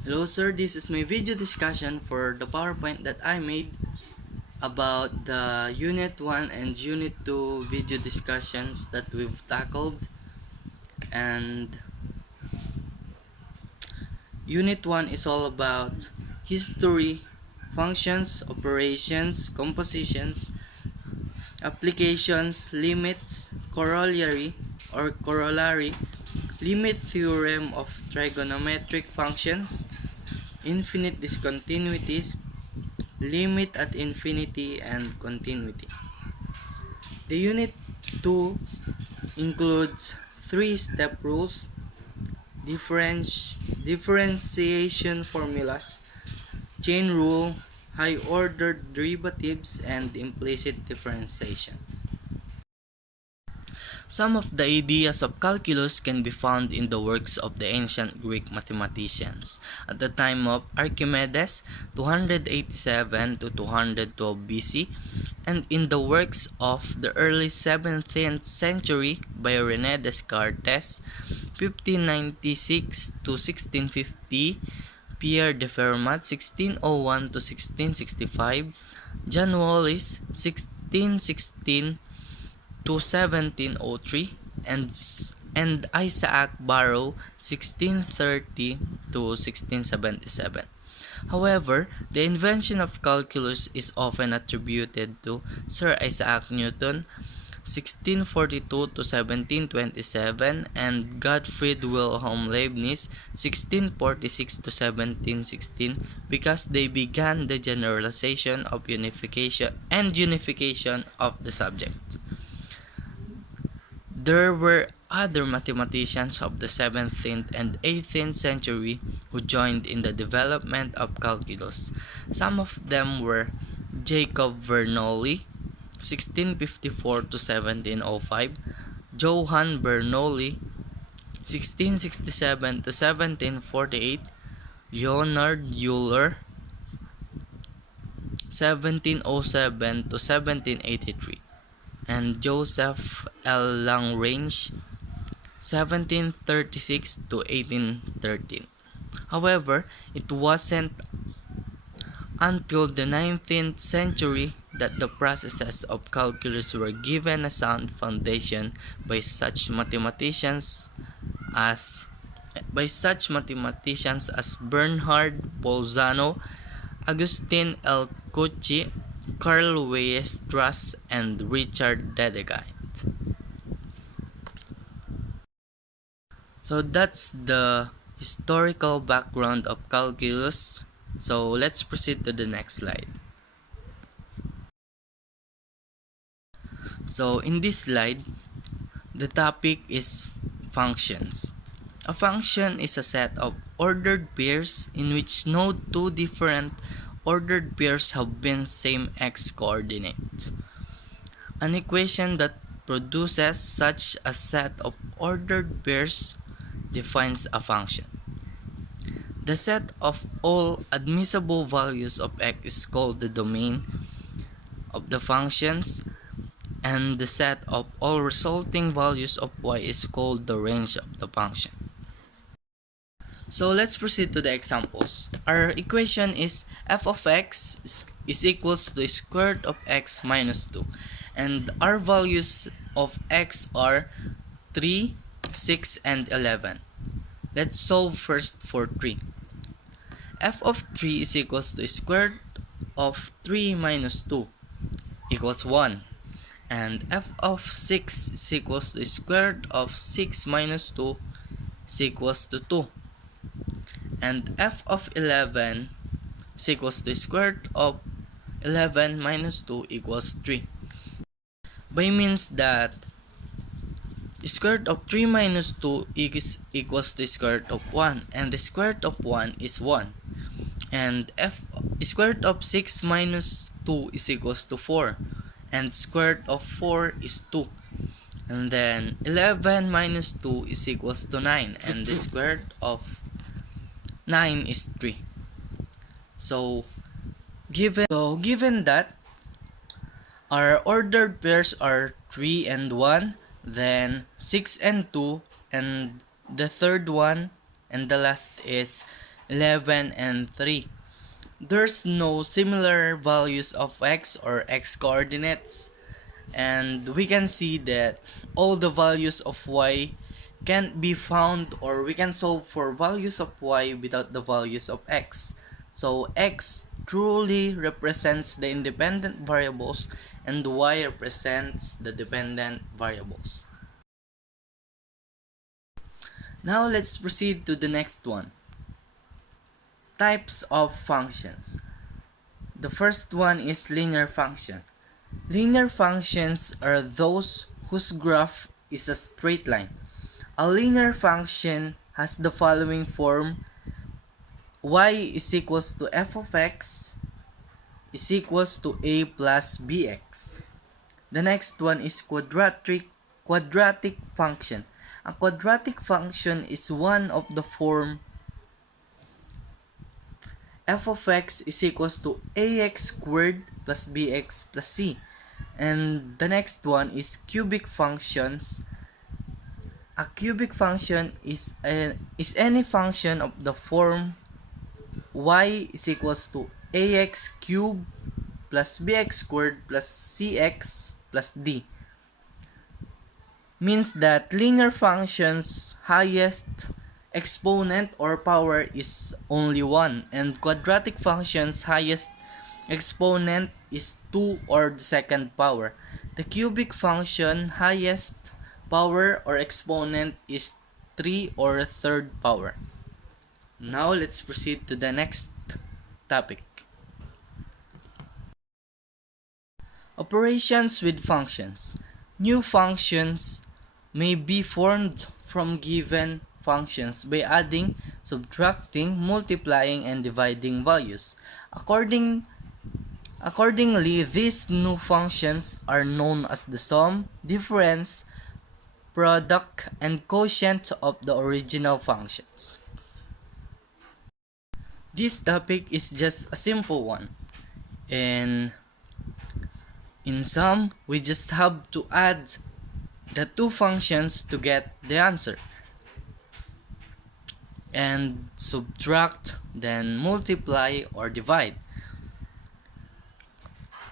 Hello sir, this is my video discussion for the PowerPoint that I made about the Unit 1 and Unit 2 video discussions that we've tackled. And Unit 1 is all about history, functions, operations, compositions, applications, limits, corollary, limit theorem of trigonometric functions, infinite discontinuities, limit at infinity, and continuity. The Unit 2 includes 3-step rules, differentiation formulas, chain rule, high-ordered derivatives, and implicit differentiation. Some of the ideas of calculus can be found in the works of the ancient Greek mathematicians. At the time of Archimedes, 287 to 212 BC, and in the works of the early 17th century by René Descartes, 1596 to 1650, Pierre de Fermat, 1601 to 1665, John Wallis, 1616 to 1703, and Isaac Barrow, 1630 to 1677. However, the invention of calculus is often attributed to Sir Isaac Newton, 1642 to 1727, and Gottfried Wilhelm Leibniz, 1646 to 1716, because they began the generalization of unification of the subject. There were other mathematicians of the 17th and 18th century who joined in the development of calculus. Some of them were Jacob Bernoulli, 1654 to 1705, Johann Bernoulli, 1667 to 1748, Leonhard Euler, 1707 to 1783, and Joseph L. Lagrange, 1736 to 1813. However, it wasn't until the 19th century that the processes of calculus were given a sound foundation by such mathematicians as Bernhard Bolzano, Agustin L. Cauchy, Carl Weierstrass, and Richard Dedekind. So that's the historical background of calculus. So let's proceed to the next slide. So in this slide, the topic is functions. A function is a set of ordered pairs in which no two different ordered pairs have been same x coordinate. An equation that produces such a set of ordered pairs defines a function. The set of all admissible values of x is called the domain of the functions, and the set of all resulting values of y is called the range of the function. So let's proceed to the examples. Our equation is f of x is equals to the square root of x minus 2. And our values of x are 3, 6, and 11. Let's solve first for 3. F of 3 is equals to the square root of 3 minus 2 equals 1. And f of 6 is equals to the square root of 6 minus 2 is equals to 2. And f of 11 is equals to the square root of 11 minus 2 equals 3. By means that square root of 3 minus 2 is equals to the square root of 1, and the square root of 1 is 1. And square root of 6 minus 2 is equals to 4, and square root of 4 is 2. And then 11 minus 2 is equals to 9, and the square root of 9 is 3. So given that our ordered pairs are 3 and 1, then 6 and 2, and the third one and the last is 11, and 3. There's no similar values of x or x coordinates, and we can see that all the values of y can't be found, or we can solve for values of y without the values of x. So x truly represents the independent variables and y represents the dependent variables. Now let's proceed to the next one. Types of functions. The first one is linear function. Linear functions are those whose graph is a straight line. A linear function has the following form: y is equals to f of x is equals to a plus bx. The next one is quadratic function. A quadratic function is one of the form f of x is equals to ax squared plus bx plus c. And the next one is cubic functions. A cubic function is any function of the form y is equals to ax cubed plus bx squared plus cx plus d. Means that linear functions highest exponent or power is only 1, and quadratic functions highest exponent is 2 or the second power. The cubic function highest power or exponent is 3 or third power. Now let's proceed to the next topic. Operations with functions. New functions may be formed from given functions by adding, subtracting, multiplying, and dividing values. Accordingly, these new functions are known as the sum, difference, product, and quotient of the original functions. This topic is just a simple one. In sum, we just have to add the two functions to get the answer, and subtract, then multiply or divide.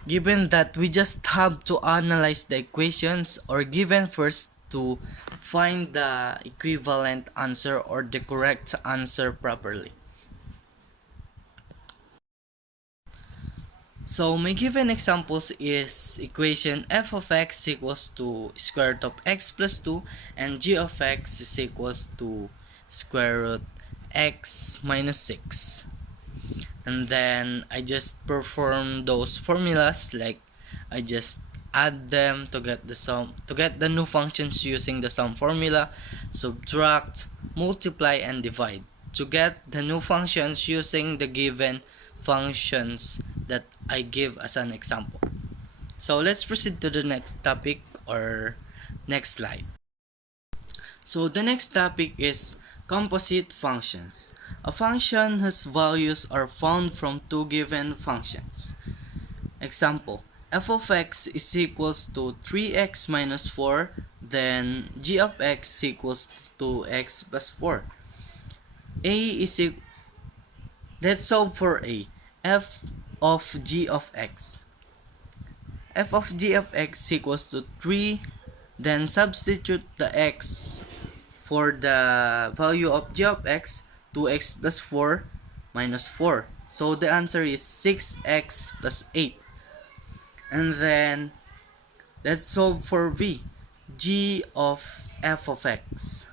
Given that we just have to analyze the equations or given first to find the equivalent answer or the correct answer properly. So my given examples is equation f of x equals to square root of x plus 2 and g of x is equals to square root x minus 6. And then I just perform those formulas, like I just add them to get the sum, to get the new functions using the sum formula, subtract, multiply, and divide to get the new functions using the given functions that I give as an example. So let's proceed to the next topic or next slide. So the next topic is composite functions. A function whose values are found from two given functions. Example: f of x is equals to 3x minus 4, then g of x equals to x plus 4. Let's solve for a. F of g of x. F of g of x equals to 3, then substitute the x for the value of g of x, 2x plus 4 minus 4. So the answer is 6x plus 8. And then let's solve for v. G of f of x.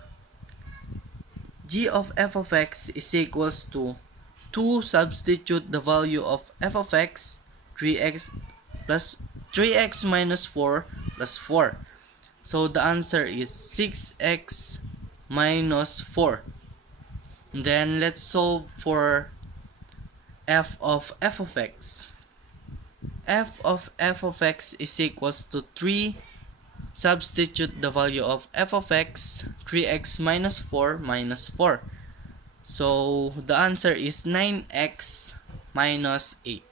G of f of x is equals to 2, substitute the value of f of x, 3x minus 4 plus 4. So the answer is 6x minus 4. Then let's solve for f of x. F of x is equals to 3, substitute the value of f of x, 3x minus 4 minus 4. So the answer is 9x minus 8.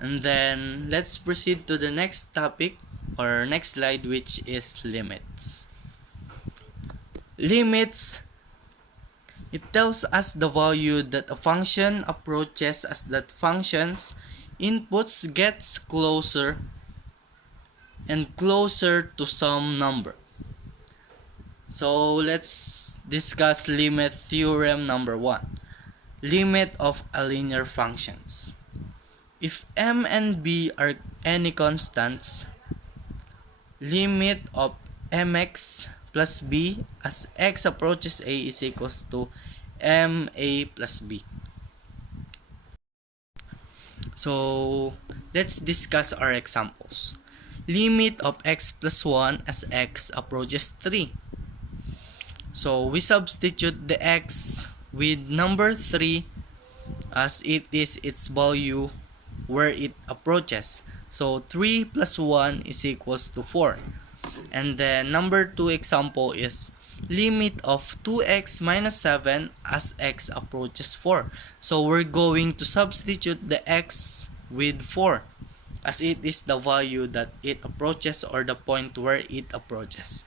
And then let's proceed to the next topic or next slide, which is limits. Limits It tells us the value that a function approaches as that function's inputs gets closer and closer to some number. So let's discuss limit theorem number 1. Limit of a linear functions. If m and b are any constants, limit of mx plus b as x approaches a is equals to ma plus b. So let's discuss our examples. Limit of x plus 1 as x approaches 3. So we substitute the x with number 3 as it is its value where it approaches. So 3 plus 1 is equals to 4. And then number 2 example is limit of 2x minus 7 as x approaches 4. So we're going to substitute the x with 4 as it is the value that it approaches or the point where it approaches.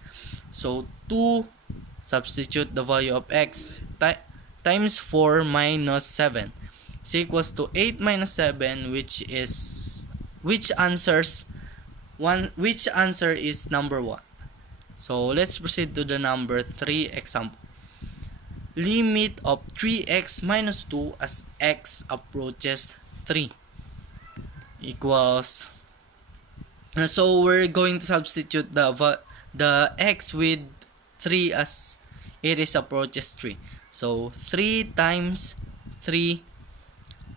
So 2 substitute the value of x times 4 minus 7 is equals to 8 minus 7, which answer is number 1. So let's proceed to the number 3 example. Limit of 3x minus 2 as x approaches 3 equals, so we're going to substitute the x with 3 as it is approaches 3. So 3 times 3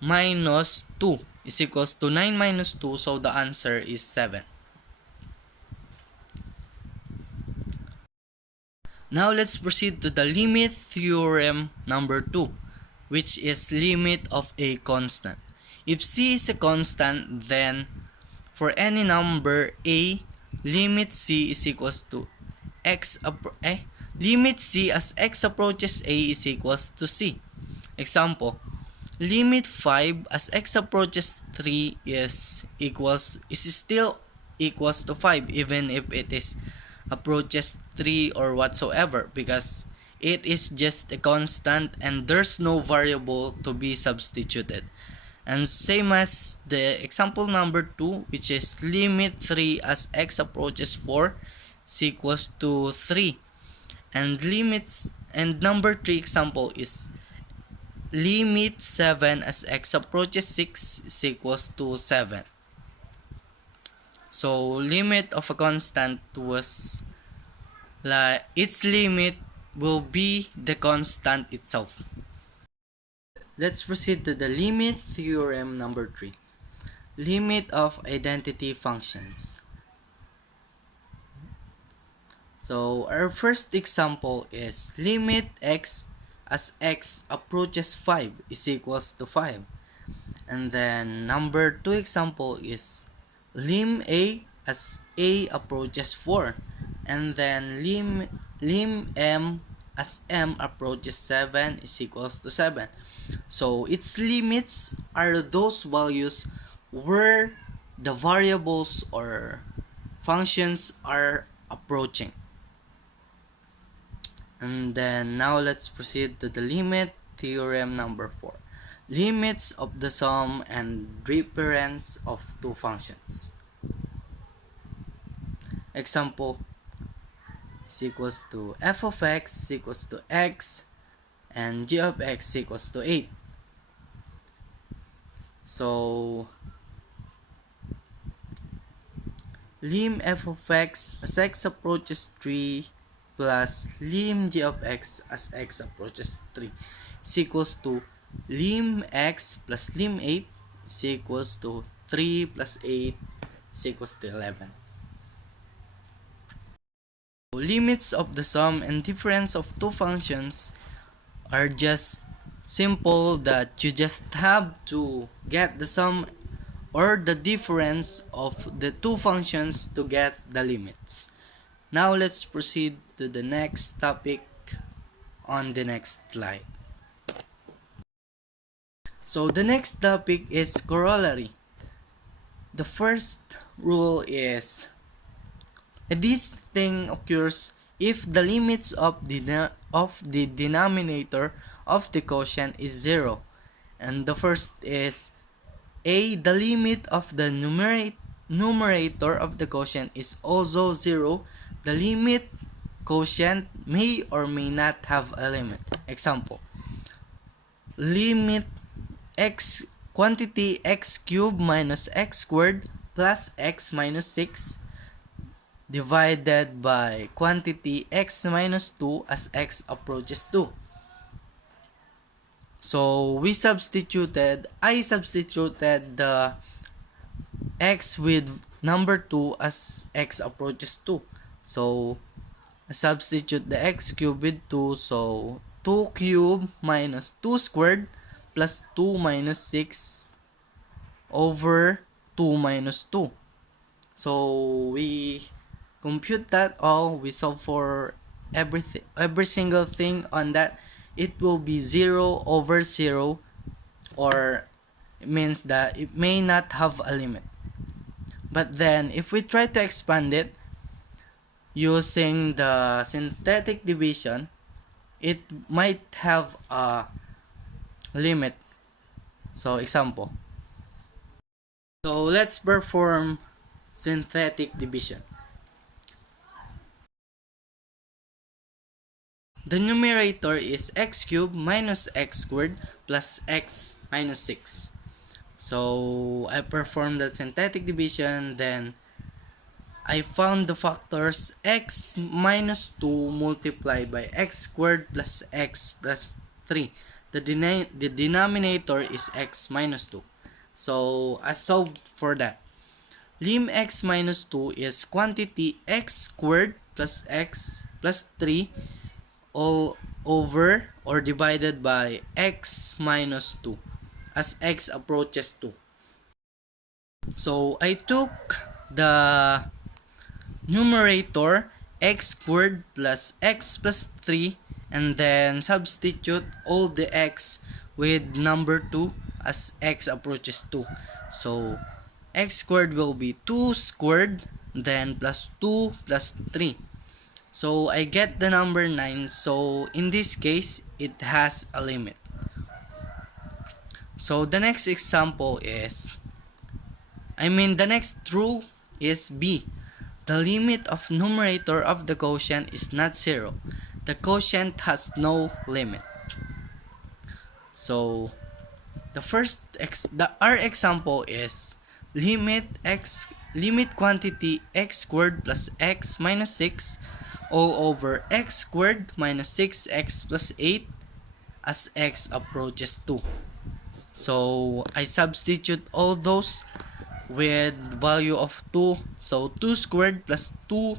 minus 2 is equals to 9 minus 2, so the answer is 7. Now let's proceed to the limit theorem number 2, which is limit of a constant. If c is a constant, then for any number a, limit c is equals to limit c as x approaches a is equals to c. Example, limit 5 as x approaches 3 is still equals to 5 even if it is approaches 3 or whatsoever, because it is just a constant and there's no variable to be substituted. And same as the example number 2, which is limit 3 as x approaches 4 is equals to 3. And number 3 example is limit 7 as x approaches 6 is equals to 7. So limit of a constant was its limit will be the constant itself. Let's proceed to the limit theorem number 3. Limit of identity functions. So our first example is limit x as x approaches 5 is equals to 5. And then number 2 example is lim a as a approaches 4. And then lim m as m approaches 7 is equals to 7. So its limits are those values where the variables or functions are approaching. And then now let's proceed to the limit theorem number 4. Limits of the sum and difference of two functions. Example is equals to f of x is equals to x and g of x is equals to 8. So lim f of x as x approaches 3 plus lim g of x as x approaches 3 is equals to lim x plus lim 8 is equals to 3 plus 8 is equals to 11. So limits of the sum and difference of two functions are just simple, that you just have to get the sum or the difference of the two functions to get the limits. Now let's proceed to the next topic on the next slide. So the next topic is corollary. The first rule is this thing occurs if the limits of the denominator of the quotient is 0. And the first is A. The limit of the numerator of the quotient is also 0. The limit quotient may or may not have a limit. Example, limit x quantity x cubed minus x squared plus x minus 6 divided by quantity x minus 2 as x approaches 2. So I substituted the x with number 2 as x approaches 2. So I substitute the x cubed with 2, so 2 cubed minus 2 squared plus 2 minus 6 over 2 minus 2. So we compute that all, we solve for every single thing on that. It will be 0 over 0, or it means that it may not have a limit. But then if we try to expand it using the synthetic division, it might have a limit. So example, so let's perform synthetic division. The numerator is x cubed minus x squared plus x minus 6. So I performed the synthetic division, then I found the factors x minus 2 multiplied by x squared plus x plus 3. The denominator is x minus 2. So I solved for that. Lim x minus 2 is quantity x squared plus x plus 3 all over or divided by x minus 2 as x approaches 2. So I took the numerator x squared plus x plus 3 and then substitute all the x with number 2 as x approaches 2. So x squared will be 2 squared then plus 2 plus 3. So I get the number 9. So in this case, it has a limit. So the next example is, the next rule is B. The limit of numerator of the quotient is not 0. The quotient has no limit. So our example is limit quantity x squared plus x minus 6 all over x squared minus 6x plus 8 as x approaches 2. So I substitute all those with value of 2. So 2 squared plus 2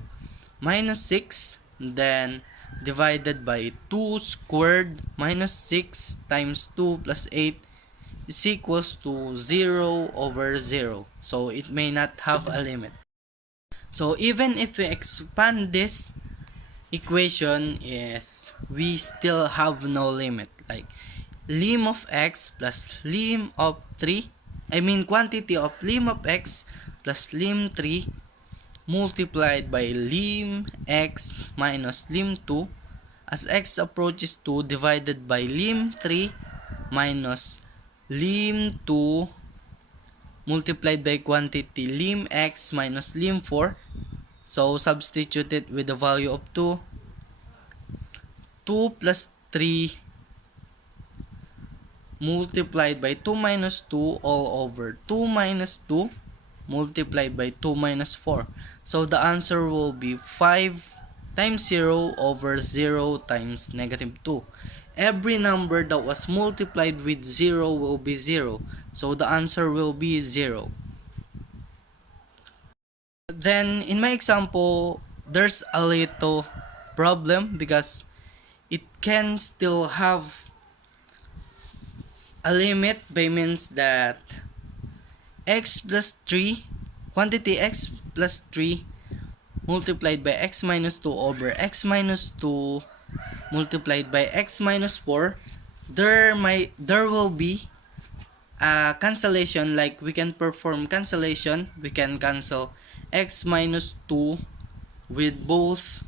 minus 6, then divided by 2 squared minus 6 times 2 plus 8 is equals to 0 over 0. So it may not have a limit. So even if we expand this equation, we still have no limit. Like lim of x plus lim of 3, quantity of lim of x plus lim 3 multiplied by lim x minus lim 2 as x approaches 2 divided by lim 3 minus lim 2 multiplied by quantity lim x minus lim 4. So substitute it with the value of 2. 2 plus 3 multiplied by 2 minus 2 all over 2 minus 2 multiplied by 2 minus 4. So the answer will be 5 times 0 over 0 times negative 2. Every number that was multiplied with 0 will be 0. So the answer will be 0. Then in my example, there's a little problem because it can still have a limit by means that x plus 3, quantity x plus 3 multiplied by x minus 2 over x minus 2 multiplied by x minus 4, there will be a cancellation. Like we can perform cancellation. We can cancel x minus 2 with both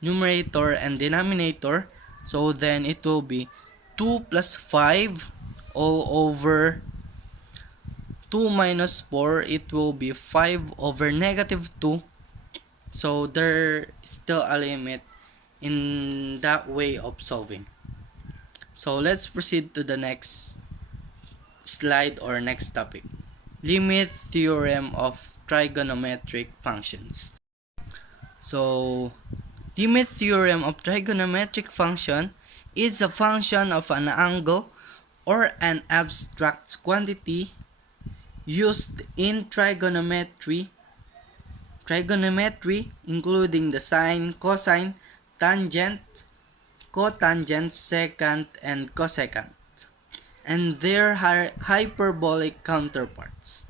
numerator and denominator. So then it will be 2 plus 5 all over 2 minus 4. It will be 5 over negative 2. So there is still a limit in that way of solving. So let's proceed to the next slide or next topic. Limit theorem of trigonometric functions. So limit theorem of trigonometric function is a function of an angle or an abstract quantity used in trigonometry, including the sine, cosine, tangent, cotangent, secant, and cosecant, and their hyperbolic counterparts.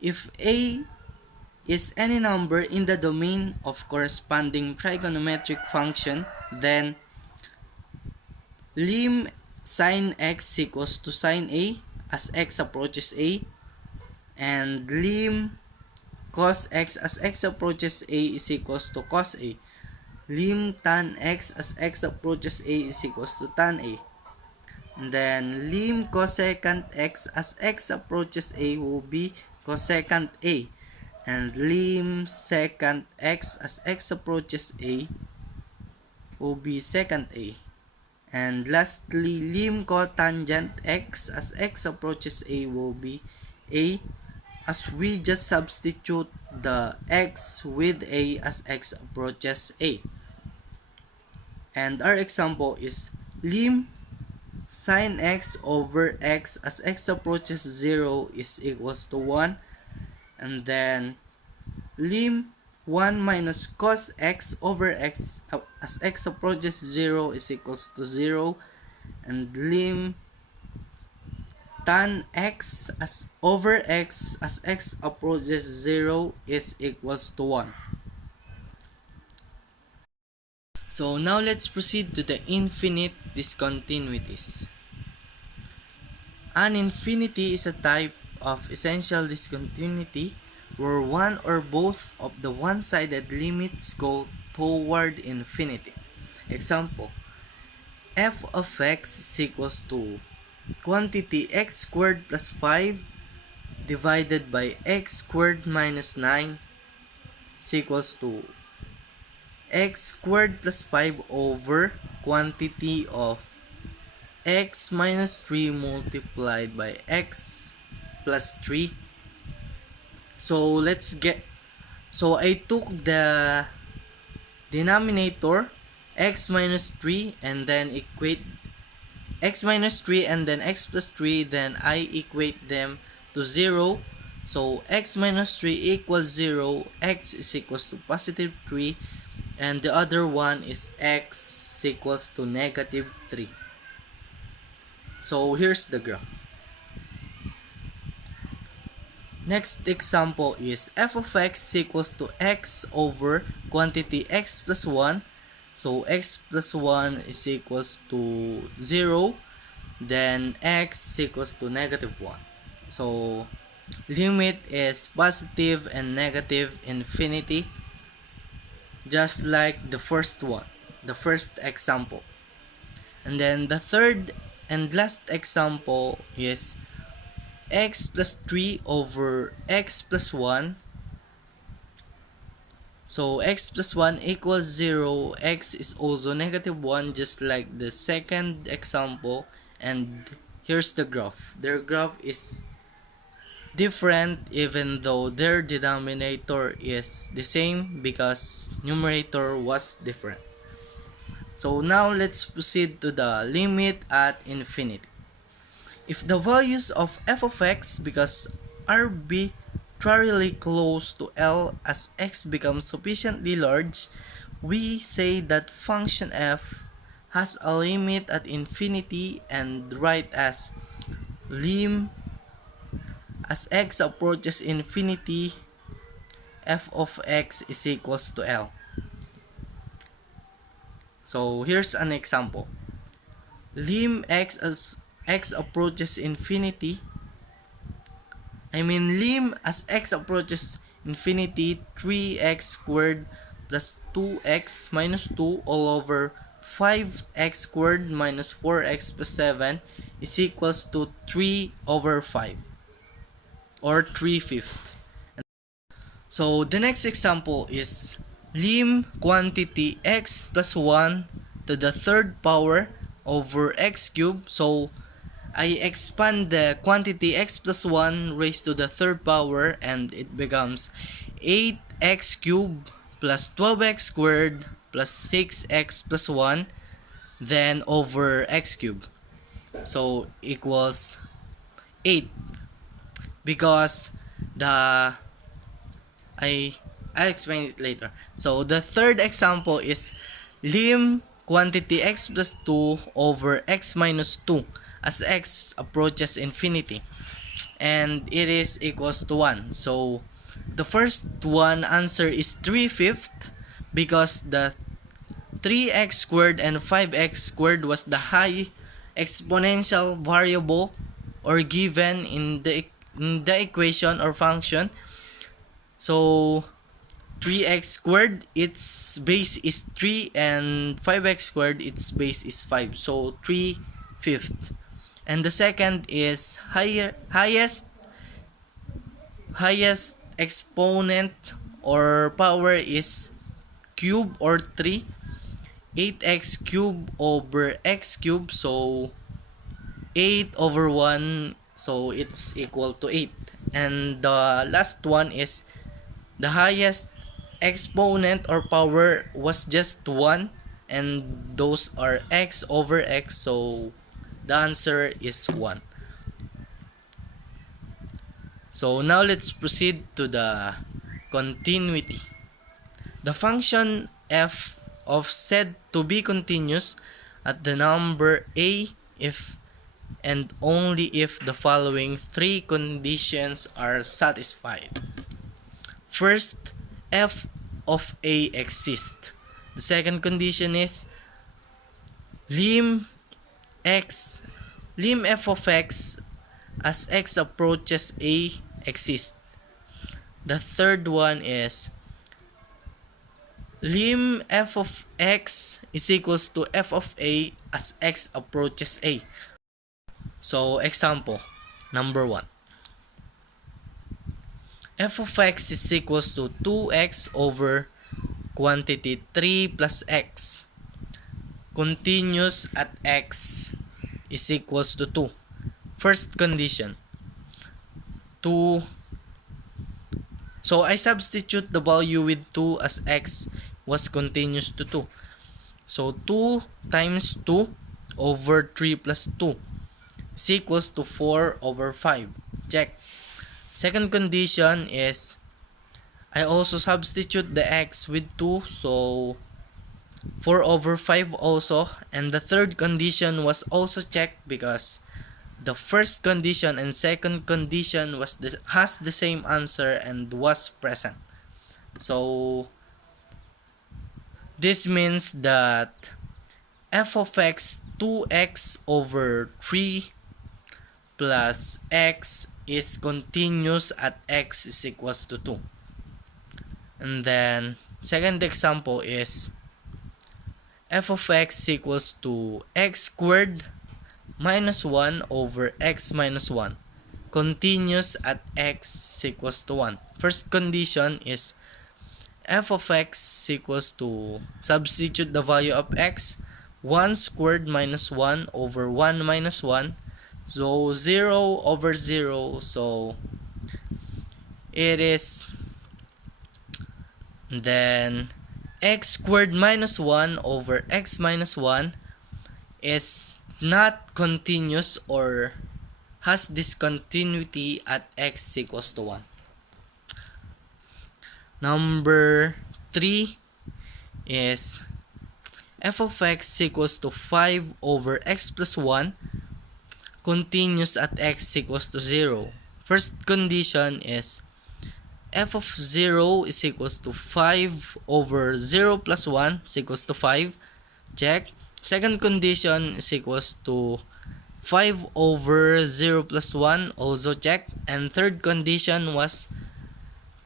If A is any number in the domain of corresponding trigonometric function, then lim sin x equals to sin A as x approaches A, and lim cos x as x approaches A is equals to cos A. Lim tan x as x approaches A is equals to tan A. And then lim cosecant x as x approaches A will be cosecant A. And lim secant x as x approaches A will be secant A. And lastly, lim cotangent x as x approaches A will be A, as we just substitute the x with A as x approaches A. And our example is lim sin x over x as x approaches 0 is equals to 1. And then lim 1 minus cos x over x as x approaches 0 is equals to 0. And lim tan x as over x as x approaches 0 is equals to 1. So now let's proceed to the infinite discontinuities. An infinity is a type of essential discontinuity where one or both of the one-sided limits go toward infinity. Example, f of x is equals to quantity x squared plus 5 divided by x squared minus 9 is equals to x squared plus 5 over quantity of x minus 3 multiplied by x plus 3. So I took the denominator x minus 3 and then equate x minus 3 and then x plus 3, then I equate them to 0. So x minus 3 equals 0, x is equals to positive 3, and the other one is x equals to negative 3. So here's the graph. Next example is f of x equals to x over quantity x plus 1. So x plus 1 is equals to 0. Then x equals to negative 1. So limit is positive and negative infinity, just like the first one, the first example. And then the third and last example is x plus 3 over x plus 1. So x plus 1 equals 0, x is also negative 1, just like the second example. And here's the graph. Their graph is different even though their denominator is the same because numerator was different. So now let's proceed to the limit at infinity. If the values of f of x because arbitrarily close to L as x becomes sufficiently large, we say that function f has a limit at infinity and write as lim as x approaches infinity, f of x is equals to L. So here's an example. Lim x as x approaches infinity, lim as x approaches infinity, 3x squared plus 2x minus 2 all over 5x squared minus 4x plus 7 is equals to 3 over 5 or 3/5. So the next example is lim quantity x plus 1 to the third power over x cubed. So I expand the quantity x plus 1 raised to the third power and it becomes 8x cubed plus 12x squared plus 6x plus 1 then over x cubed. So equals 8 because the I'll explain it later. So the third example is lim quantity x plus 2 over x minus 2 as x approaches infinity and it is equals to 1. So the first one answer is 3/5 because the 3x squared and 5x squared was the high exponential variable or given in the equation or function. So 3x squared its base is 3 and 5x squared its base is 5, so 3/5. And the second is highest exponent or power is cube or 3, 8x cube over x cube, so 8 over 1, so it's equal to 8. And the last one is the highest exponent or power was just 1 and those are x over x, so the answer is 1. So now let's proceed to the continuity. The function f of said to be continuous at the number a if and only if the following three conditions are satisfied. First, f of a exists. The second condition is lim f of x as x approaches a exists. The third one is lim f of x is equals to f of a as x approaches a. So example number 1. F of x is equals to 2x over quantity 3 plus x. Continuous at x is equals to 2. First condition 2. So I substitute the value with 2 as x was continuous to 2. So 2 times 2 over 3 plus 2 is equals to 4 over 5. Check. Second condition is I also substitute the x with 2, so 4 over 5 also. And the third condition was also checked because the first condition and second condition has the same answer and was present. So this means that f of x 2x over 3 plus x is continuous at x is equals to 2. And then second example is f of x equals to x squared minus 1 over x minus 1, continuous at x equals to 1. First condition is f of x equals to substitute the value of x 1 squared minus 1 over 1 minus 1, so 0 over 0, so it is then x squared minus 1 over x minus 1 is not continuous or has discontinuity at x equals to 1. Number 3 is f of x equals to 5 over x plus 1, continuous at x equals to 0. First condition is f of 0 is equals to 5 over 0 plus 1 is equals to 5. Check. Second condition is equals to 5 over 0 plus 1, also check. And third condition was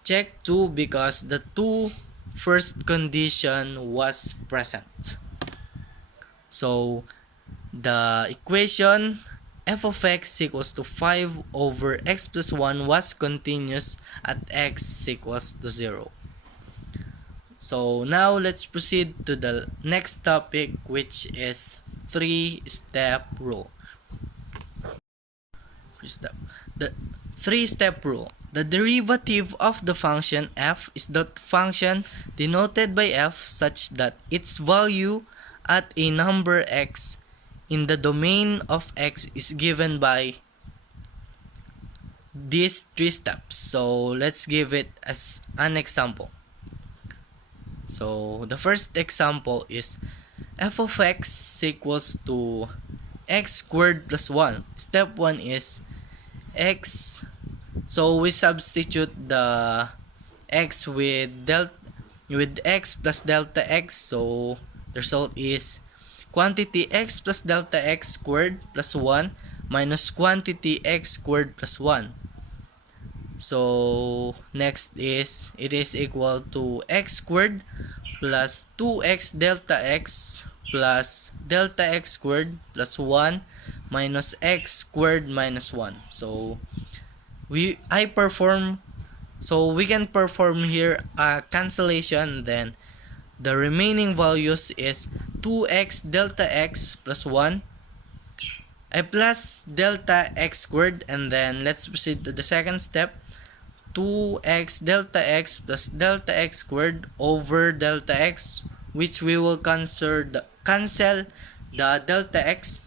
checked too because the two first condition was present. So the equation f of x equals to 5 over x plus 1 was continuous at x equals to 0. So now let's proceed to the next topic, which is three-step rule. The three-step rule. The derivative of the function f is the function denoted by f such that its value at a number x in the domain of x is given by these three steps. So let's give it as an example. So the first example is f of x equals to x squared plus 1. Step 1 is x. So we substitute the x with x plus delta x. So the result is quantity x plus delta x squared plus 1 minus quantity x squared plus 1. So next is it is equal to x squared plus 2x delta x plus delta x squared plus 1 minus x squared minus 1. So we can perform here a cancellation. Then the remaining values is 2x delta x plus 1 plus delta x squared, and then let's proceed to the second step. 2x delta x plus delta x squared over delta x, which we will cancel the delta x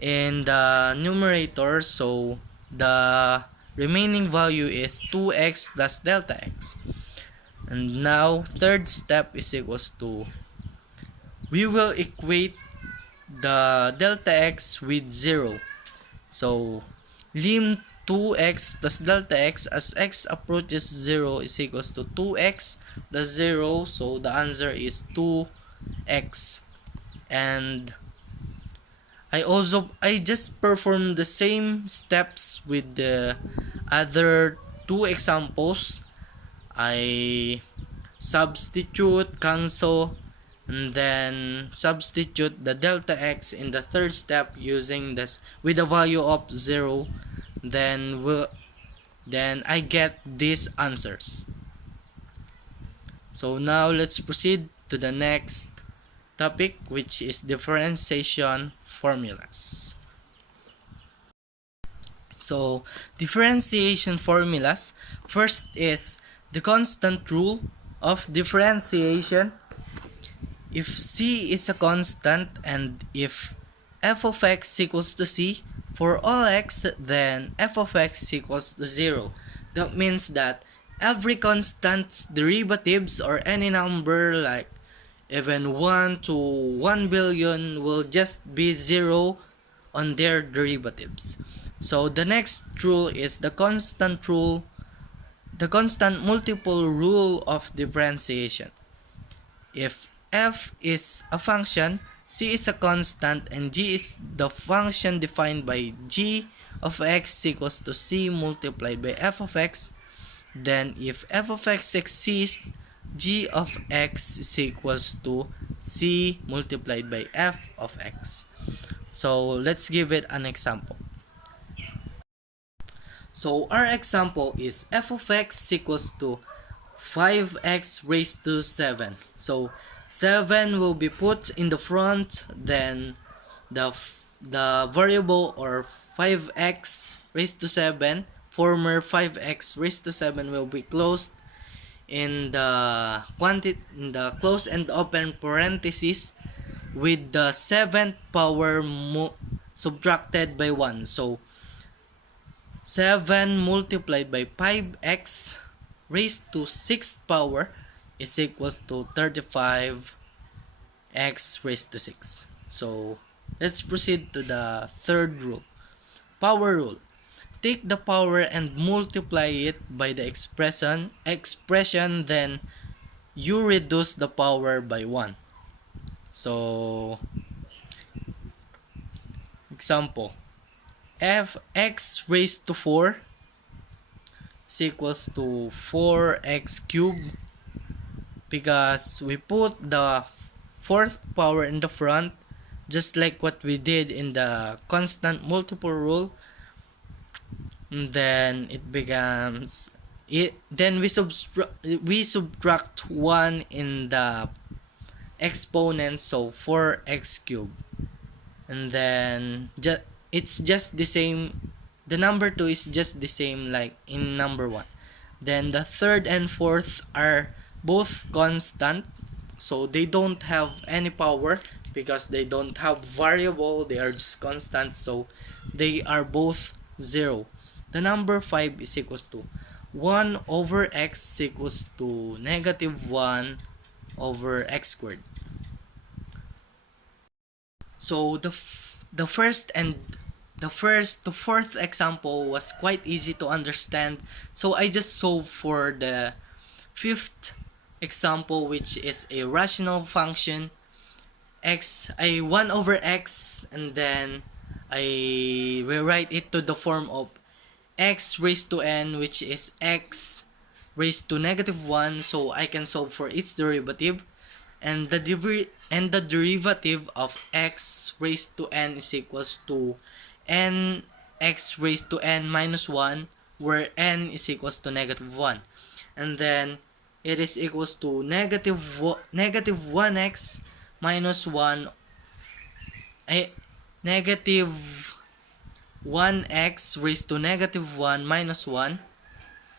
in the numerator. So the remaining value is 2x plus delta x. And now third step is equals to, we will equate the delta x with 0. So lim 2x plus delta x as x approaches 0 is equals to 2x plus 0. So the answer is 2x. And I just performed the same steps with the other two examples. I substitute, cancel, and then substitute the delta x in the third step using this with a value of 0. Then I get these answers. So now let's proceed to the next topic, which is differentiation formulas. So differentiation formulas, first is the constant rule of differentiation. If c is a constant and if f of x equals to c for all x, then f of x equals to 0. That means that every constant's derivatives or any number like even 1 to 1 billion will just be 0 on their derivatives. So the next rule is the constant multiple rule of differentiation. If f is a function, c is a constant, and g is the function defined by g of x equals to c multiplied by f of x, then if f of x exists, g of x is equals to c multiplied by f of x. So let's give it an example. So our example is f of x equals to 5x raised to 7. So 7 will be put in the front, then the variable or 5x raised to 7, former 5x raised to 7 will be closed in the close and open parentheses with the 7th power subtracted by 1. So 7 multiplied by 5x raised to 6th power is equals to 35x raised to 6. So let's proceed to the third rule, power rule. Take the power and multiply it by the expression, then you reduce the power by 1. So example, fx raised to 4 is equals to 4x cubed because we put the fourth power in the front, just like what we did in the constant multiple rule. And then it becomes it. Then we subtract 1 in the exponent, so 4x cubed. And then it's just the same. The number 2 is just the same like in number 1. Then the third and fourth are both constant, so they don't have any power because they don't have variable, they are just constant, so they are both 0. The number 5 is equals to 1 over x equals to negative 1 over x squared. So the first and the first to fourth example was quite easy to understand, so I just solved for the fifth example, which is a rational function x, I 1 over x, and then I rewrite it to the form of x raised to n, which is x raised to negative 1, so I can solve for its derivative, and the derivative of x raised to n is equals to n x raised to n minus 1, where n is equals to negative 1. And then it is equals to negative 1x minus 1, negative 1x raised to negative 1 minus 1,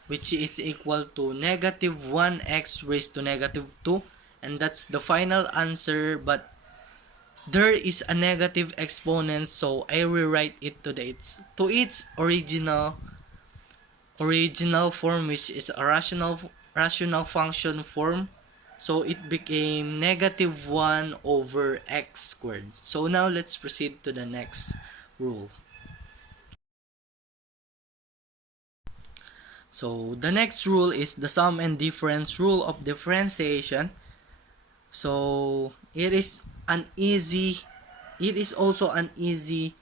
which is equal to negative 1x raised to negative 2. And that's the final answer, but there is a negative exponent, so I rewrite it to its original form, which is a rational function form. So it became negative 1 over x squared. So now let's proceed to the next rule. So the next rule is the sum and difference rule of differentiation. So it is also an easy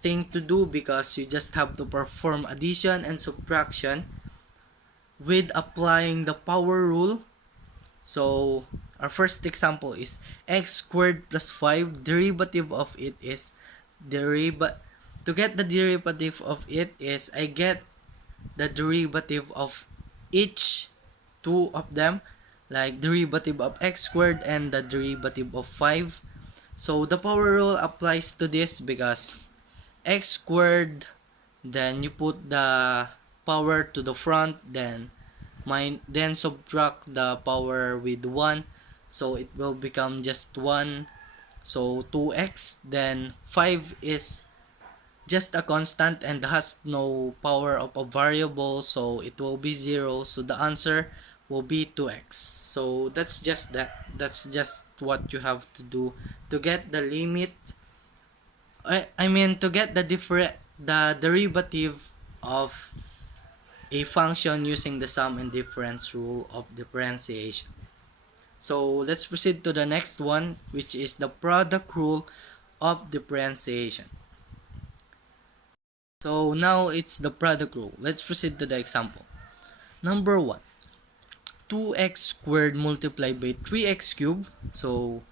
thing to do because you just have to perform addition and subtraction with applying the power rule. So our first example is x squared plus 5. Derivative of it is to get the derivative of it is I get the derivative of each two of them, like derivative of x squared and the derivative of 5. So the power rule applies to this because x squared, then you put the power to the front, then subtract the power with 1, so it will become just 1, so 2x. Then 5 is just a constant and has no power of a variable, so it will be 0, so the answer will be 2x. So that's just what you have to do to get the limit, to get the derivative of a function using the sum and difference rule of differentiation. So let's proceed to the next one, which is the product rule of differentiation. So now it's the product rule. Let's proceed to the example. Number 1, 2x squared multiplied by 3x cubed. So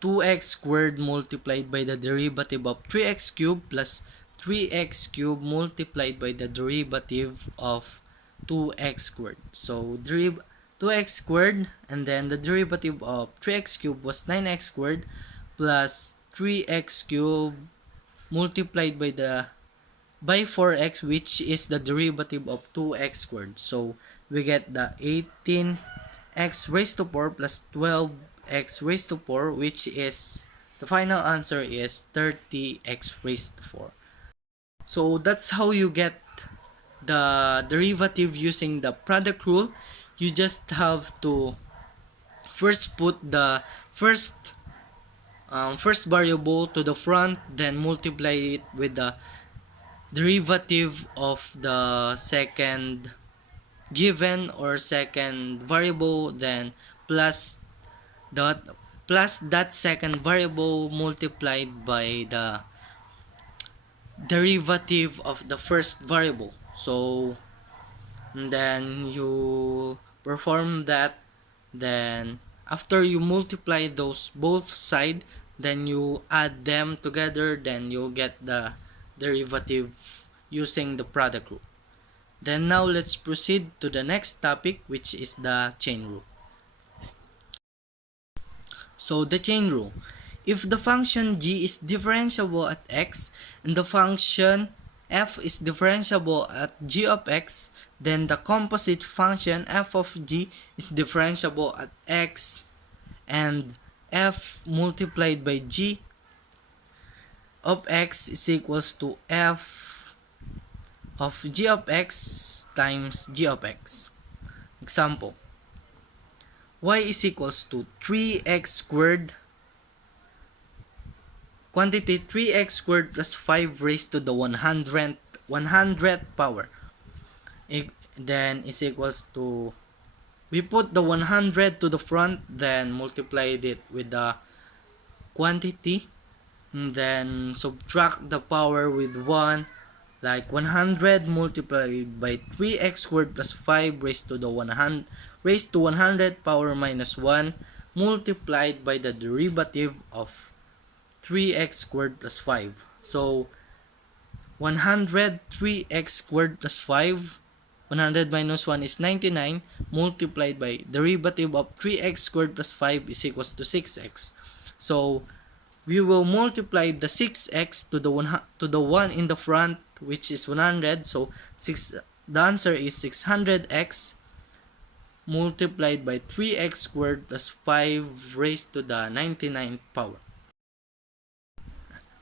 2x squared multiplied by the derivative of 3x cubed plus 3x cubed multiplied by the derivative of 2x squared. So 2x squared, and then the derivative of 3x cubed was 9x squared plus 3x cubed multiplied by 4x, which is the derivative of 2x squared. So we get the 18x raised to 4 plus 12x raised to 4, which is the final answer is 30x raised to 4. So that's how you get the derivative using the product rule. You just have to first put the first variable to the front, then multiply it with the derivative of the second given or second variable, then plus that second variable multiplied by the derivative of the first variable. So then you perform that, Then after you multiply those both side, then you add them together, then you'll get the derivative using the product rule. Then now let's proceed to the next topic, which is the chain rule. So the chain rule. If the function g is differentiable at x and the function f is differentiable at g of x, then the composite function f of g is differentiable at x, and f multiplied by g of x is equals to f of g of x times g of x. Example, y is equals to 3x squared, quantity 3x squared plus 5 raised to the 100th power. Then is equals to, we put the 100 to the front, then multiplied it with the quantity, and then subtract the power with 1, like 100 multiplied by 3x squared plus 5 raised to 100 power minus 1 multiplied by the derivative of 3x squared plus 5. So 100 3x squared plus 5, 100 minus 1 is 99, multiplied by derivative of 3x squared plus 5 is equals to 6x. So we will multiply the 6x to the 1 in the front, which is 100. So the answer is 600x multiplied by 3x squared plus 5 raised to the 99th power.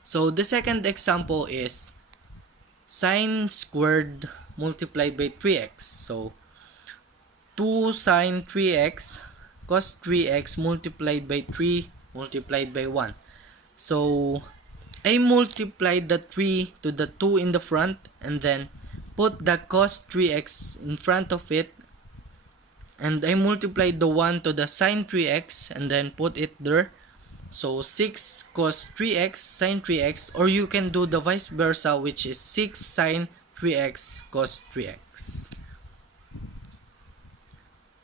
So the second example is sine squared multiplied by 3x. So 2 sine 3x cos 3x multiplied by 3 multiplied by 1. So I multiplied the 3 to the 2 in the front, and then put the cos 3x in front of it, and I multiplied the 1 to the sine 3x and then put it there. So 6 cos 3x sine 3x, or you can do the vice versa, which is 6 sine 3x cos 3x.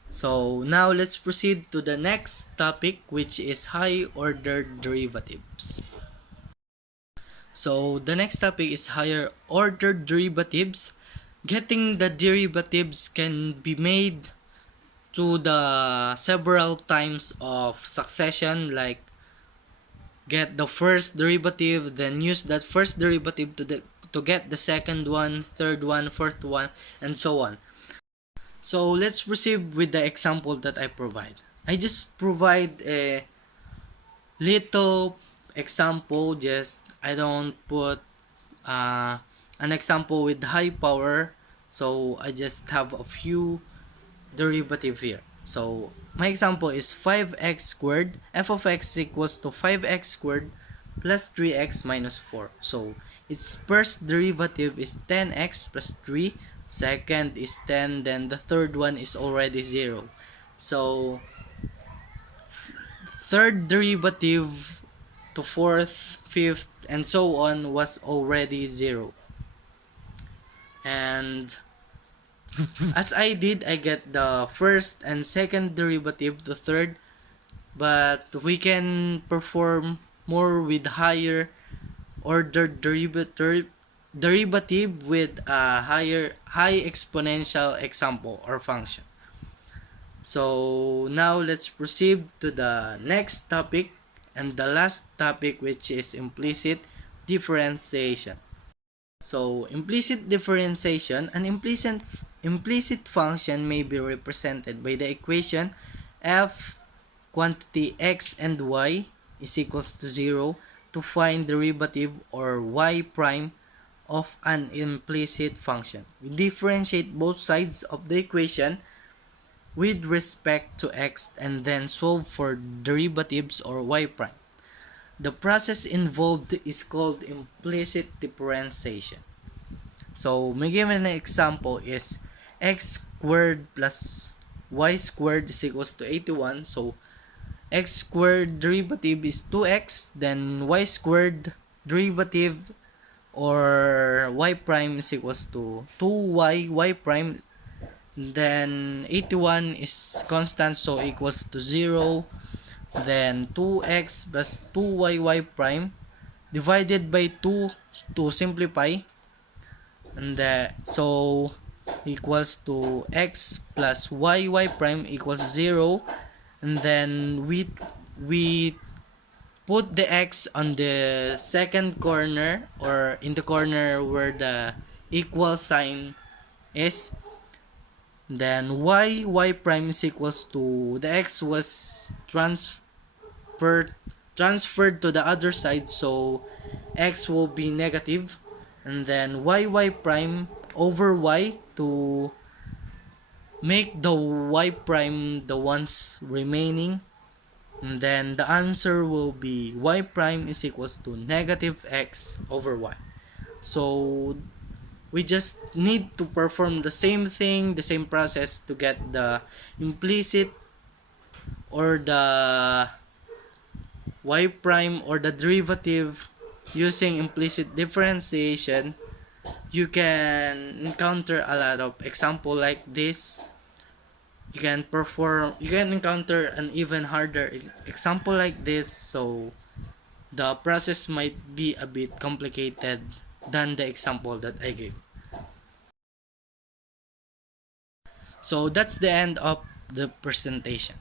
So now let's proceed to the next topic, which is high ordered derivatives. So the next topic is higher ordered derivatives. Getting the derivatives can be made to the several times of succession, like get the first derivative, then use that first derivative to get the second one, third one, fourth one, and so on. So let's proceed with the example that I provide. I just provide a little example, just I don't put an example with high power, so I just have a few derivative here. So my example is 5x squared, f of x equals to 5x squared plus 3x minus 4. So its first derivative is 10x plus 3, second is 10, then the third one is already 0. So third derivative to fourth, fifth, and so on was already 0. And as I did, I get the first and second derivative to third, but we can perform more with higher ordered derivative with a high exponential example or function. So now let's proceed to the next topic and the last topic, which is implicit differentiation. So implicit differentiation, an implicit function may be represented by the equation f quantity x and y is equals to 0 to find derivative or y prime of an implicit function. We differentiate both sides of the equation with respect to x and then solve for derivatives or y prime. The process involved is called implicit differentiation. So my given example is x squared plus y squared is equals to 81. So x squared derivative is 2x, then y squared derivative or y prime is equals to 2y, y prime Then 81 is constant, so equals to 0. Then 2x plus 2yy prime divided by 2 to simplify. And so equals to x plus yy prime equals 0. And then we put the x on the second corner, or in the corner where the equal sign is. Then y prime is equals to, the x was transferred to the other side, so x will be negative. And then y prime over y to make the y prime the ones remaining. And then the answer will be y prime is equals to negative x over y. So we just need to perform the same thing, the same process to get the implicit or the y prime or the derivative using implicit differentiation. You can encounter a lot of example like this. You can encounter an even harder example like this, so the process might be a bit complicated than the example that I gave. So that's the end of the presentation.